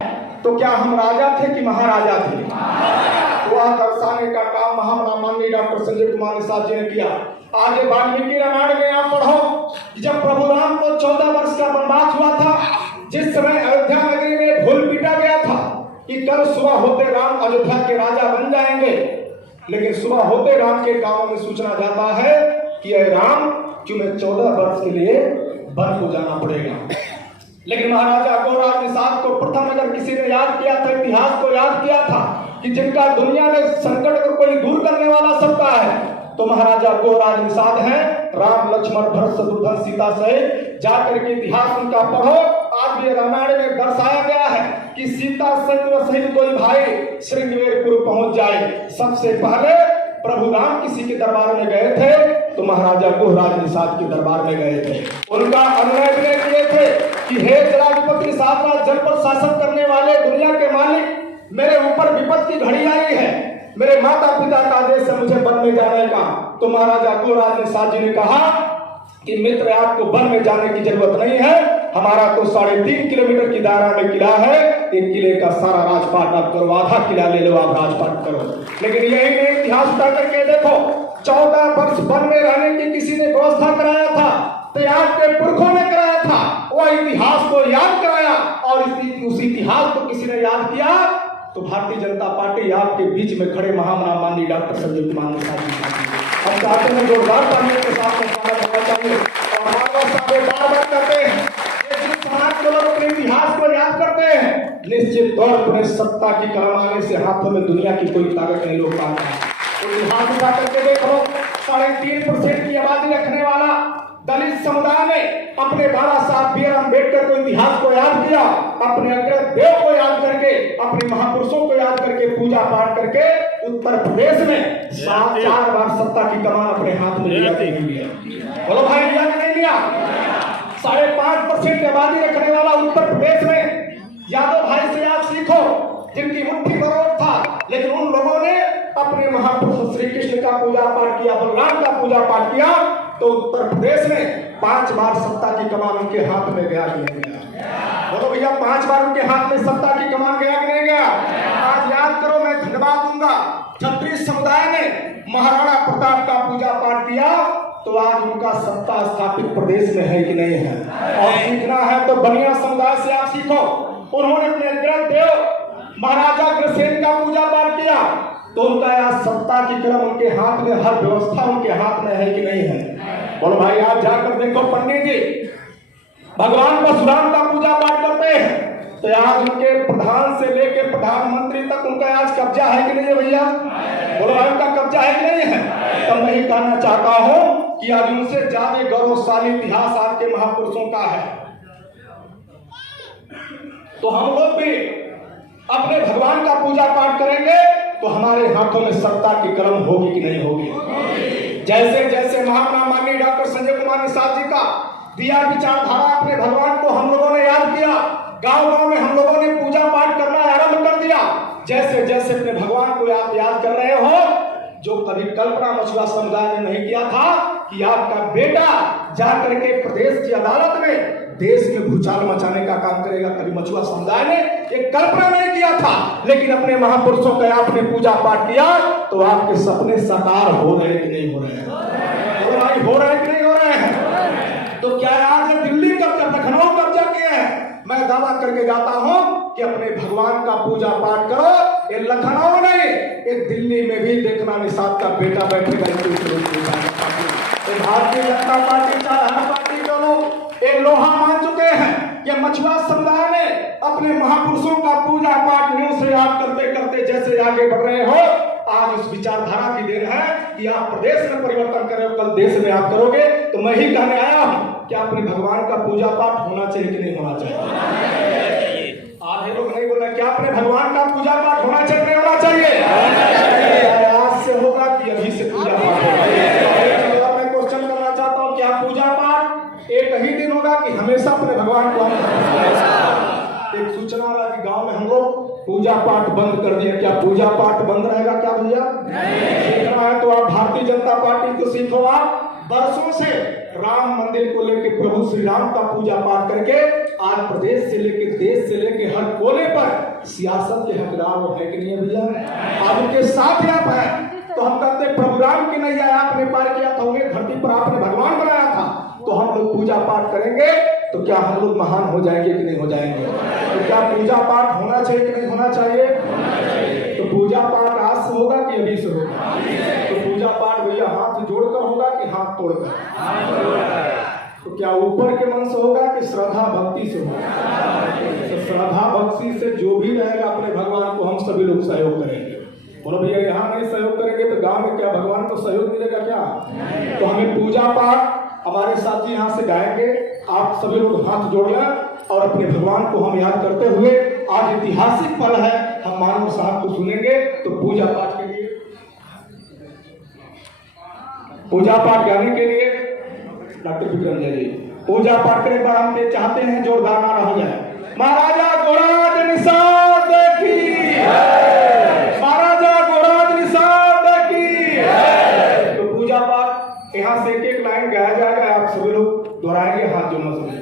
तो क्या हम राजा थे कि महाराजा थे? वह दर्शाने का काम महामाननीय डॉक्टर संजय कुमार निषाद जी ने किया। आगे वाल्मीकि रामायण में आप पढ़ो, जब प्रभु राम को 14 वर्ष का वनवास हुआ था, जिस समय अयोध्या नगरी में ढोल पीटा गया था कि कल सुबह होते राम अयोध्या के राजा बन जाएंगे, लेकिन सुबह होते राम के गांव में सूचना जाता है कि अरे राम, तुम्हें 14 वर्ष के लिए वन को जाना पड़ेगा। लेकिन महाराजा गौराज निषाद को प्रथम अगर किसी ने याद किया था, इतिहास को याद किया था कि जिनका दुनिया में संकट को कोई दूर करने वाला सत्ता है, तो महाराजा गौराज निषाद हैं। राम लक्ष्मण भरत शत्रुघ्न सीता सहित जाकर के इतिहास उनका पढ़ो। आज भी रामायण में दर्शाया गया है कि सीता सहित कोई भाई श्रृंगवेरपुर पहुंच जाए। सबसे पहले प्रभु राम किसी के दरबार में गए थे तो महाराजा गौराज निषाद के दरबार में गए थे। उनका अनुनय विनय किए थे कि हे जलाधिपति सातवां जनपद शासन करने वाले दुनिया के मालिक, मेरे ऊपर विपद की घड़ी आई है, मेरे माता पिता का आदेश है मुझे वन में जाने का। तो महाराजा गौराज निषाद जी ने कहा कि मित्र, आपको वन में जाने की जरूरत नहीं है, हमारा तो 3.5 किलोमीटर की दायरा में किला है, एक किले का सारा राजपाट आप करो, आधा किला ले लो, आप राजपाट करो। लेकिन यही नहीं, इतिहास उठा करके देखो, 14 वर्ष वन में रहने की किसी ने व्यवस्था कराया था, तो आपके पुरखों ने कराया था, वो इतिहास को याद कराया, और उस इतिहास को किसी ने याद किया तो भारतीय जनता पार्टी आपके बीच में खड़े महामाननीय डॉक्टर संजय कुमार निषाद जी। हम चाहते हैं जोरदार तालियों के साथ में स्वागत होना चाहिए। और हमारे बार करते हैं, समाज के लोग अपने इतिहास को याद करते हैं, निश्चित तौर पर सत्ता की कलम आने से हाथों में दुनिया की कोई ताकत नहीं रोक पाता है। तो इतिहास उठा करके देखो, 3.5% की आबादी रखने वाला दलित समुदाय ने अपने बाबा साहब बी आर अम्बेडकर को इतिहास को याद किया, अपने अग्रदेव को याद करके, अपने महापुरुषों को याद करके, पूजा पाठ करके उत्तर प्रदेश में 4 बार सत्ता की कमान अपने हाथ में लिया। बोलो भाई, लिया कि नहीं लिया? 5.5% की आबादी रखने वाला उत्तर प्रदेश में यादव भाई से आप सीखो, जिनकी मुट्ठी भर वोट था, लेकिन उन लोगों ने अपने महापुरुष श्री कृष्ण का पूजा पाठ किया, बलराम का पूजा पाठ किया, तो उत्तर प्रदेश में 5 बार सत्ता की कमान उनके हाथ में गया कि नहीं गया? बोलो भैया, 5 बार उनके हाथ में सत्ता की कमान गया कि नहीं गया? आज याद करो, मैं धन्यवाद दूंगा। क्षत्रिय समुदाय ने महाराणा प्रताप का पूजा पाठ किया, तो आज उनका सत्ता स्थापित प्रदेश में है कि नहीं है? और सीखना है तो बनिया समुदाय से आप सीखो। उन्होंने अपने ग्रंथदेव महाराजा अग्रसेन का पूजा पाठ किया, तो उनका आज सत्ता की कलम उनके हाथ में, हर व्यवस्था उनके हाथ में है कि नहीं है? बोलो भाई, आप जाकर देखो, पंडित जी भगवान परशुराम का पूजा पाठ करते हैं, तो आज उनके प्रधान से लेकर प्रधानमंत्री तक उनका आज कब्जा है कि नहीं है भैया? बोलो भाई, उनका कब्जा है कि नहीं है? तब मैं ही कहना चाहता हूं कि आज उनसे ज्यादा गौरवशाली इतिहास आपके महापुरुषों का है। तो हम लोग भी अपने भगवान का पूजा पाठ करेंगे तो हमारे हाथों में सत्ता की कलम होगी कि नहीं होगी? जैसे जैसे महामाननीय डॉक्टर संजय कुमार निषाद जी का दिया विचारधारा, अपने भगवान को हम लोगों ने याद किया, गांव-गांव में हम लोगों ने पूजा पाठ करना आरंभ कर दिया। जैसे जैसे अपने भगवान को आप याद कर रहे हो, जो कभी कल्पना मछुआ समुदाय ने नहीं किया था कि आपका बेटा जाकर के प्रदेश की अदालत में देश में भूचाल मचाने का काम करेगा, कभी मछुआ समुदाय ने एक कल्पना नहीं किया था। लेकिन अपने महापुरुषों का आपने पूजा पाठ किया, तो आपके सपने साकार हो रहे कि नहीं हो रहे हैं? हो रहे कि नहीं हो रहे हैं? तो क्या आज दिल्ली कब्जा, लखनऊ कब्जा किया है? मैं दावा करके जाता हूं कि अपने भगवान का पूजा पाठ करो। ये लखनऊ नहीं, ये दिल्ली में भी देखना निषाद का बेटा बैठेगा। भारतीय जनता पार्टी, चाहे पार्टी के लोग ये लोहा मान चुके हैं। ये मछुआ समुदाय ने अपने महापुरुषों का पूजा पाठ न्यू से याद करते करते जैसे आगे बढ़ रहे हो, आज उस विचारधारा की देन है कि आप प्रदेश में परिवर्तन कर रहे हो, कल देश में आप करोगे। तो मैं ही कहने आया हूं कि अपने भगवान का पूजा पाठ होना चाहिए कि नहीं होना चाहिए? आधे लोग नहीं बोल रहे, क्या अपने भगवान का पूजा पाठ होना चाहिए नहीं होना चाहिए? आज से होगा कि अभी से पूजा पाठ होगा? मैं क्वेश्चन करना चाहता हूँ, क्या पूजा पाठ एक ही दिन होगा कि हमेशा अपने भगवान को? एक सूचना रहा कि गांव में हम लोग पूजा पाठ बंद कर दिया। क्या पूजा पाठ बंद रहेगा क्या भैया? सीखना है तो आप भारतीय जनता पार्टी को सीखो। आप वर्षों से राम मंदिर को लेके प्रभु श्री राम का पूजा पाठ करके आज प्रदेश से लेके देश से लेके हर कोने पर सियासत के हकदार वो है कि नहीं है भैया? आज उनके साथ ही आप हैं। तो हम कहते हैं प्रभु राम की नैया आपने पार किया था, उन्हें धरती पर आपने भगवान बनाया था, तो हम लोग पूजा पाठ करेंगे तो क्या हम लोग महान हो जाएंगे कि नहीं हो जाएंगे? तो क्या पूजा पाठ होना चाहिए कि नहीं होना चाहिए? तो पूजा पाठ आज से होगा कि अभी से होगा? तो पूजा पाठ भैया हाथ जोड़कर होगा कि हाथ तोड़कर? तो क्या ऊपर के मन से होगा कि श्रद्धा भक्ति से होगा? तो श्रद्धा भक्ति से जो भी रहेगा अपने भगवान को हम सभी लोग सहयोग करेंगे। बोलो भैया, यहाँ नहीं सहयोग करेंगे तो गांव में क्या भगवान को सहयोग मिलेगा क्या? तो हमें पूजा पाठ हमारे साथी यहाँ से गाएंगे, आप सभी लोग हाथ जोड़ लें और अपने भगवान को हम याद करते हुए, आज ऐतिहासिक पल है, हम मानव साहब को सुनेंगे। तो पूजा पाठ के लिए, पूजा पाठ गाने के लिए डॉक्टर विक्रम जय जी पूजा पाठ करें। पर हम ये चाहते हैं जोरदार नारा हो जाए, महाराजा गोराज निषाद की, महाराजा गोराज निषाद की। तो पूजा पाठ यहाँ से एक एक लाइन गाया जाएगा, आप सभी लोग दोहराएंगे हाथ जोड़ना सभी।